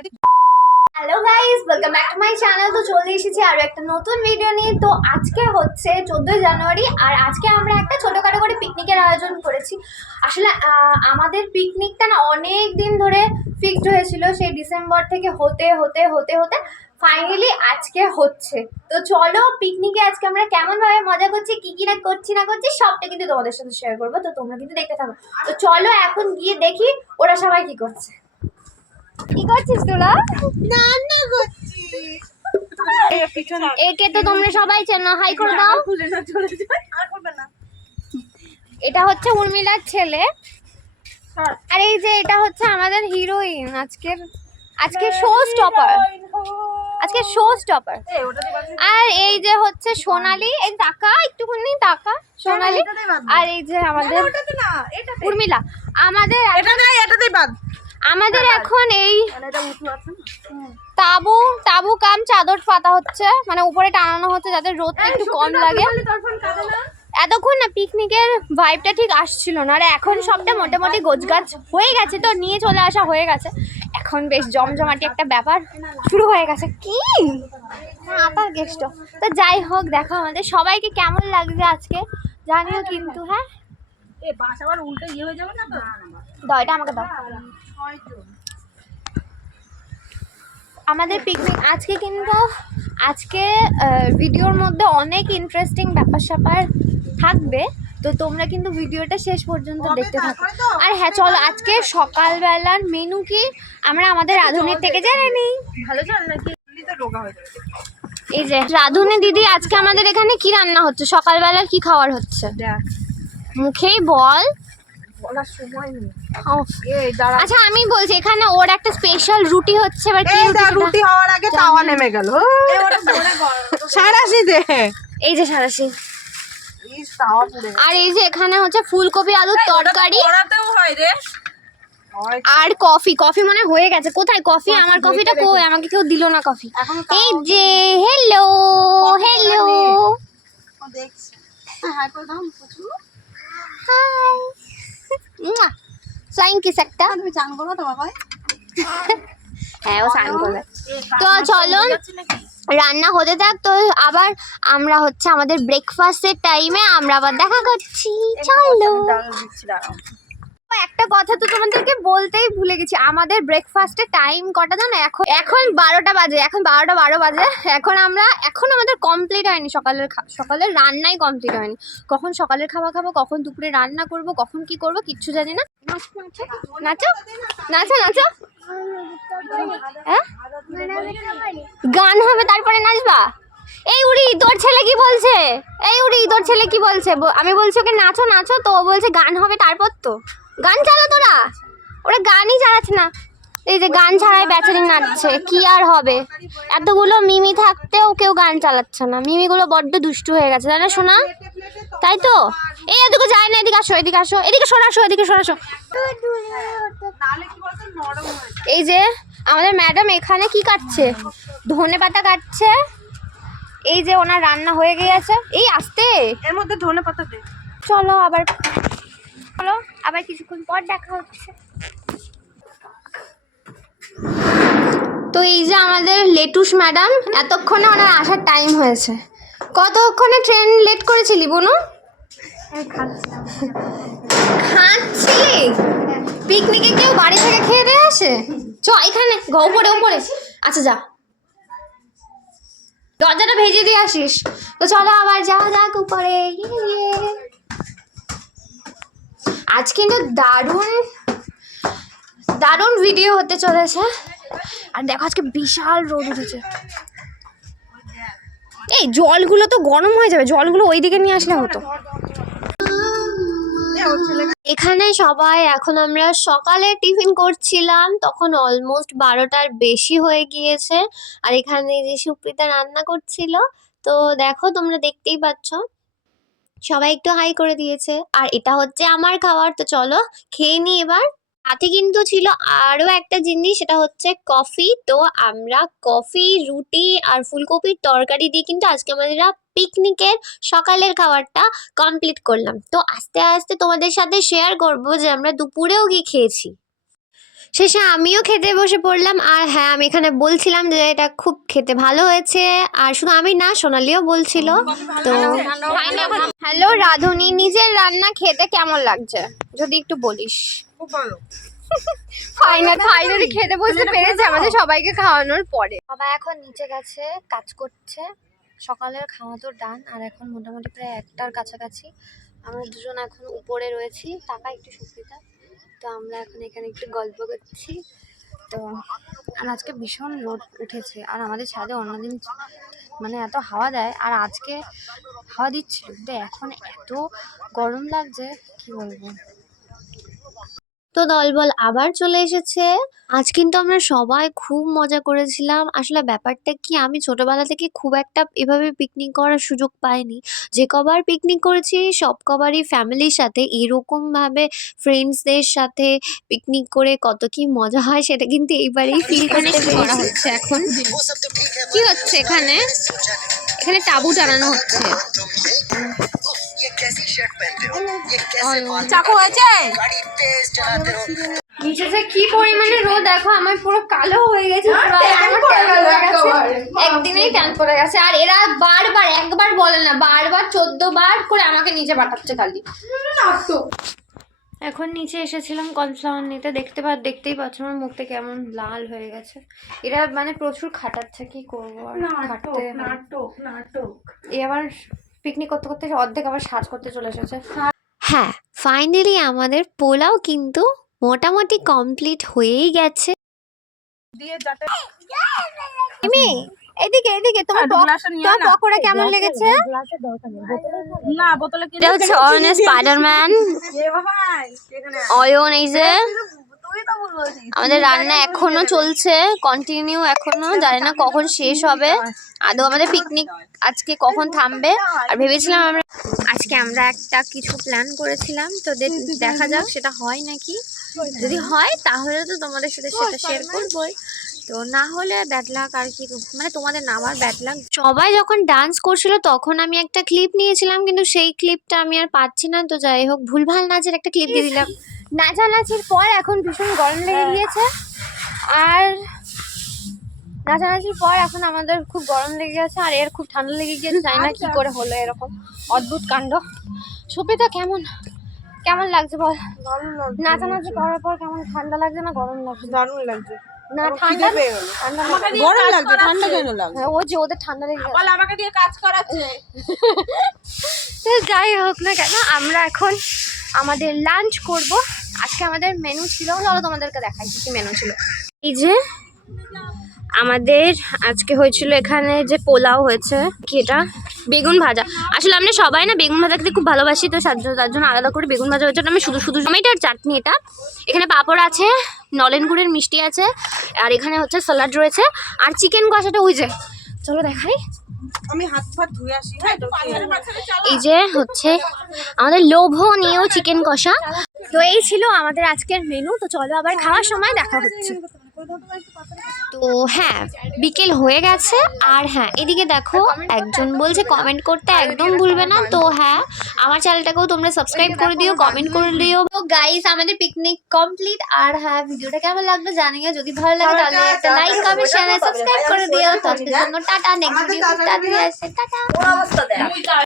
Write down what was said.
Hello guys welcome back to my channel তো চলে এসেছি আরও একটা নতুন ভিডিও নিয়ে। তো আজকে হচ্ছে চোদ্দোই জানুয়ারি, আর আজকে আমরা একটা ছোটোখাটো করে পিকনিকের আয়োজন করেছি। আসলে আমাদের পিকনিকটা না অনেক দিন ধরে ফিক্সড হয়েছিল, সেই ডিসেম্বর থেকে হতে হতে হতে হতে ফাইনালি আজকে হচ্ছে। তো চলো পিকনিকে আজকে আমরা কেমনভাবে মজা করছি, কি কি না করছি না করছি, সবটা কিন্তু তোমাদের সাথে শেয়ার করব। তো তোমরা কিন্তু দেখতে থাকো। তো চলো এখন গিয়ে দেখি ওরা সবাই কি করছে। কি করছিস তোরা একে তো তোমরা সবাই চেনো। হাই করে দাও। এটা হচ্ছে উর্মিলার ছেলে। আর এই যে এটা হচ্ছে আমাদের হিরোইন আজকের আজকে শো স্টপার আজকে শো স্টপার। আর এই যে হচ্ছে সোনালি এই টাকা একটুখানি টাকা সোনালি। দে। আর এই যে আমাদের এটাতে। উর্মিলা। আমাদের এটা না এটাতেই বাদ আমাদের এখন এই মানে তাবু তাবু কাম চাদর পাতা হচ্ছে মানে উপরে টানানো হচ্ছে যাতে রোদটা একটু কম লাগে। এতক্ষণ না পিকনিকের ভাইবটা ঠিক আসছিল না আর এখন সবটা মোটামুটি গোছগাছ হয়ে গেছে তো নিয়ে চলে আসা হয়ে গেছে। এখন বেশ জমজমাটি একটা ব্যাপার শুরু হয়ে গেছে। কি? আপার গেস্ট তো যাই হোক দেখো আমাদের সবাইকে কেমন লাগছে আজকে? জানিও কিন্তু হ্যাঁ? উল্টো ইয়ে হয়ে যাবে না তো? দাও এটা আমাকে দাও। আমাদের পিকনিক আজকে কিন্তু আজকে ভিডিওর মধ্যে অনেক ইন্টারেস্টিং ব্যাপার স্যাপার থাকবে। তো তোমরা কিন্তু ভিডিওটা শেষ পর্যন্ত দেখতে থাকো। আর হ্যাঁ চলো আজকে সকালবেলার মেনু কি? আমরা আমাদের রাঁধুনির থেকে জেনে নিই। ভালো চল নাকি? হয়ে এই যে রাঁধুনি দিদি আজকে আমাদের এখানে কি রান্না হচ্ছে? সকালবেলার কি খাওয়ার হচ্ছে? মুখেই বল। বলার সময় নেই। এই দাঁড়া। আচ্ছা আমি বলছি এখানে ওর একটা স্পেশাল রুটি হচ্ছে এবার কি এই রুটি দা রুটি হওয়ার আগে তাওয়া নেমে গেল। সারাশি দে। এই যে সারাশি। আর এই যে এখানে হচ্ছে ফুলকপি আলুর তরকারি। হয় রে। আর কফি কফি মানে হয়ে গেছে। কোথায় কফি? আমার কফিটা কই? আমাকে কেউ দিল না কফি। এই যে হ্যালো হ্যালো ও দেখছে। হ্যাঁ করে দাও হাই ফ্লাইং কিস একটা তুমি চান করো তো বাবা হ্যাঁ ও স্নান করবে। তো চলো রান্না হতে থাক তো আবার আমরা হচ্ছে আমাদের ব্রেকফাস্টের টাইমে আমরা আবার দেখা করছি। চলো। একটা কথা তো তোমাদেরকে বলতেই ভুলে গেছি। আমাদের ব্রেকফাস্টের টাইম কটা জানো? এখন এখন বারোটা বাজে, এখন বারোটা বারো বাজে। এখন আমরা এখন আমাদের কমপ্লিট হয়নি। সকালের সকালের রান্নাই কমপ্লিট হয়নি। কখন সকালের খাবার খাব, কখন দুপুরে রান্না করব, কখন কি করব, কিচ্ছু জানি না। নাচো নাচো নাচো হ্যাঁ? গান হবে, তারপরে নাচবা। এই উড়ি, তোর ছেলে কি বলছে? এই উড়ি, তোর ছেলে কি বলছে? আমি বলছি ওকে নাচো নাচো, তো বলছে গান হবে, তারপর তো। গান চালা তোরা? ওরা গানই চালাচ্ছে না। এই যে গান ছাড়াই বেচারি নাচছে কি আর হবে? এতগুলো মিমি থাকতেও কেউ গান চালাচ্ছে না। মিমিগুলো বড্ড দুষ্টু হয়ে গেছে তাই না শোনা তাই তো? এই এদিকে যায় না এদিকে আসো এদিকে আসো এদিকে শোনা আসো এদিকে শোনা আসো। তাহলে কি বলতো নরম যায়। এই যে আমাদের ম্যাডাম এখানে কি কাটছে? ধনে পাতা কাটছে। এই যে ওনার রান্না হয়ে গিয়েছে। এই আসতে। এর মধ্যে ধনে পাতা দে। চলো আবার চলো আবার কিছুক্ষণ পর দেখা হচ্ছে। তো এই যে আমাদের লেটুস ম্যাডাম এতক্ষণে ওনার আসার টাইম হয়েছে। কতক্ষণে ট্রেন লেট করেছিলি বনু? খাচ্ছিলি? পিকনিকে কেউ বাড়ি থেকে খেয়ে দিয়ে আসে? চ এখানে উপরে উপরে। আচ্ছা যা। দরজাটা ভেজে দিয়ে আসিস। তো চলো আবার যাওয়া যাক উপরে। আজ কিন্তু দারুণ দারুণ ভিডিও হতে চলেছে। আর দেখো, আজকে বিশাল রোদ উঠেছে। এই, জলগুলো তো গরম হয়ে যাবে। জলগুলো ওইদিকে নিয়ে আসলে হতো। এখানে সবাই, এখন আমরা সকালে টিফিন করছিলাম, তখন অলমোস্ট বারোটার বেশি হয়ে গিয়েছে। আর এখানে যে সুপ্রিতা রান্না করছিল, তো দেখো, তোমরা দেখতেই পাচ্ছ। সবাই একটু হাই করে দিয়েছে। আর এটা হচ্ছে আমার খাবার তো চলো খেয়ে নি এবার। সাথে কিন্তু ছিল আরও একটা জিনিস, সেটা হচ্ছে কফি। তো আমরা কফি, রুটি আর ফুলকপির তরকারি দিয়ে কিন্তু আজকে আমাদের পিকনিকের সকালের খাবারটা কমপ্লিট করলাম। তো আস্তে আস্তে তোমাদের সাথে শেয়ার করব যে আমরা দুপুরেও কি খেয়েছি। শেষে আমিও খেতে বসে পড়লাম। আর হ্যাঁ আমি এখানে বলছিলাম যে এটা খুব খেতে ভালো হয়েছে। আর শুধু আমি না সোনালিও বলছিল। তো হ্যালো রাধুনি নিজের রান্না খেতে কেমন লাগছে? যদি একটু বলিস। খুব ভালো। ফাইনাল ফাইনালি খেতে বসতে পেরেছে আমাদের সবাইকে খাওয়ানোর পরে। বাবা এখন নিচে গেছে কাজ করছে। সকালের খাওয়া তো ডান আর এখন মোটামুটি প্রায় একটার কাছাকাছি। আমরা দুজন এখন উপরে রয়েছি। টাকা একটু সুবিধা। তো আমরা এখন এখানে একটু গল্প করছি। তো, আর আজকে ভীষণ রোদ উঠেছে। আর আমাদের ছাদে অন্যদিন মানে এত হাওয়া দেয়। আর আজকে হাওয়া দিচ্ছিল। এখন এত গরম লাগছে, কি বলব? তো দলবল আবার চলে এসেছে। আজ কিন্তু আমরা সবাই খুব মজা করেছিলাম। আসলে ব্যাপারটা কি আমি ছোটবেলা থেকে খুব একটা এভাবে পিকনিক করার সুযোগ পাইনি। যে কবার পিকনিক করেছি সব কবারই ফ্যামিলির সাথে এরকম ভাবে ফ্রেন্ডসদের সাথে পিকনিক করে কত কি মজা হয় সেটা কিন্তু এইবারেই ফিল করতে করা হচ্ছে এখন। কি হচ্ছে এখানে? এখানে তাবু টানানো হচ্ছে। কি পরিমাণে রোদ? দেখো আমার পুরো কালো হয়ে গেছে একদিনেই আর এরা বারবার একবার বলে না বারবার করে আমাকে নিচে পাঠাচ্ছে খালি। এখন নিচে এসেছিলাম কনফ্লাওয়ার নিতে। দেখতে পা দেখতেই পাচ্ছ আমার মুখটা কেমন লাল হয়ে গেছে। এরা মানে প্রচুর খাটাচ্ছে কি করব আর নাটক নাটক পিকনিক করতে করতে অর্ধেক আবার সাজ করতে চলে এসেছে। হ্যাঁ ফাইনালি আমাদের পোলাও কিন্তু মোটামুটি কমপ্লিট হয়েই গেছে। দিয়ে এদিকে এদিকে তোমার নিয়ে তোমার না। পকোড়া কেমন লেগেছে? না বোতলে কি এটা হচ্ছে অয়নের স্পাইডারম্যান। অয়ন এই যে। আমাদের রান্না এখনও চলছে কন্টিনিউ এখনও জানি না কখন শেষ হবে। আদৌ আমাদের পিকনিক আজকে কখন থামবে? আর ভেবেছিলাম আমরা আজকে আমরা একটা কিছু প্ল্যান করেছিলাম তো দেখা যাক সেটা হয় নাকি। যদি হয় তাহলে তো তোমাদের সাথে সেটা শেয়ার করবোই। তো না হলে ব্যাড লাক আর কি মানে তোমাদের না আমার ব্যাড লাক সবাই যখন ডান্স করছিল তখন আমি একটা ক্লিপ নিয়েছিলাম কিন্তু সেই ক্লিপটা আমি আর পাচ্ছি না তো যাই হোক ভুলভাল নাচের একটা ক্লিপ দিয়ে দিলাম। নাচানাচির পর এখন ভীষণ গরম লেগে গিয়েছে। আর নাচানাচির পর এখন আমাদের খুব গরম লেগে গেছে আর এর খুব ঠান্ডা লেগে গিয়েছে জানি না কি করে হলো এরকম অদ্ভুত কাণ্ড। সুপিতা কেমন? কেমন লাগছে বল? নাচানাচি করার পর কেমন ঠান্ডা লাগছে না গরম লাগছে? দারুণ লাগছে। না ঠান্ডা ঠান্ডা গরম লাগছে ঠান্ডা কেন লাগছে? হ্যাঁ, ও যে ওদের ঠান্ডা লেগে বল আমাকে দিয়ে কাজ করাচ্ছে। তো যাই হোক না কেন আমরা এখন আমাদের লাঞ্চ করব। আজকে আমাদের মেনু ছিল চলো তোমাদেরকে দেখাই কি কি মেনু ছিল। এই যে আমাদের আজকে হয়েছিল এখানে যে পোলাও হয়েছে কি এটা? বেগুন ভাজা। আসলে আমরা সবাই না বেগুন ভাজা খেতে খুব ভালোবাসি তো তার জন্য- তার জন্য আলাদা করে বেগুন ভাজা হয়েছে। আমি শুধু শুধু টমেটোর চাটনি এটা। এখানে পাঁপড় আছে নলেন গুড়ের মিষ্টি আছে আর এখানে হচ্ছে স্যালাড রয়েছে। আর চিকেন কষাটা ওই যে। চলো দেখাই। আমি হাত ফাত ধুয়ে আসি হ্যাঁ তো এই যে হচ্ছে আমাদের লোভনীয় চিকেন কষা। তো এই ছিল আমাদের আজকের মেনু তো চলো আবার খাওয়ার সময় দেখা হচ্ছে। তো হ্যাঁ বিকেল হয়ে গেছে আর হ্যাঁ এদিকে দেখো একজন বলছে কমেন্ট করতে একদম ভুলবে না তো হ্যাঁ আমার চ্যানেলটাকেও তোমরা সাবস্ক্রাইব করে দিও কমেন্ট করে দিও। তো গাইস আমাদের পিকনিক কমপ্লিট আর হ্যাঁ ভিডিওটা কেমন লাগবে জানিও যদি ভালো লাগে তাহলে একটা লাইক কমেন্ট চ্যানেল সাবস্ক্রাইব করে দিও। তো আজকের জন্য tata next video tata. Tata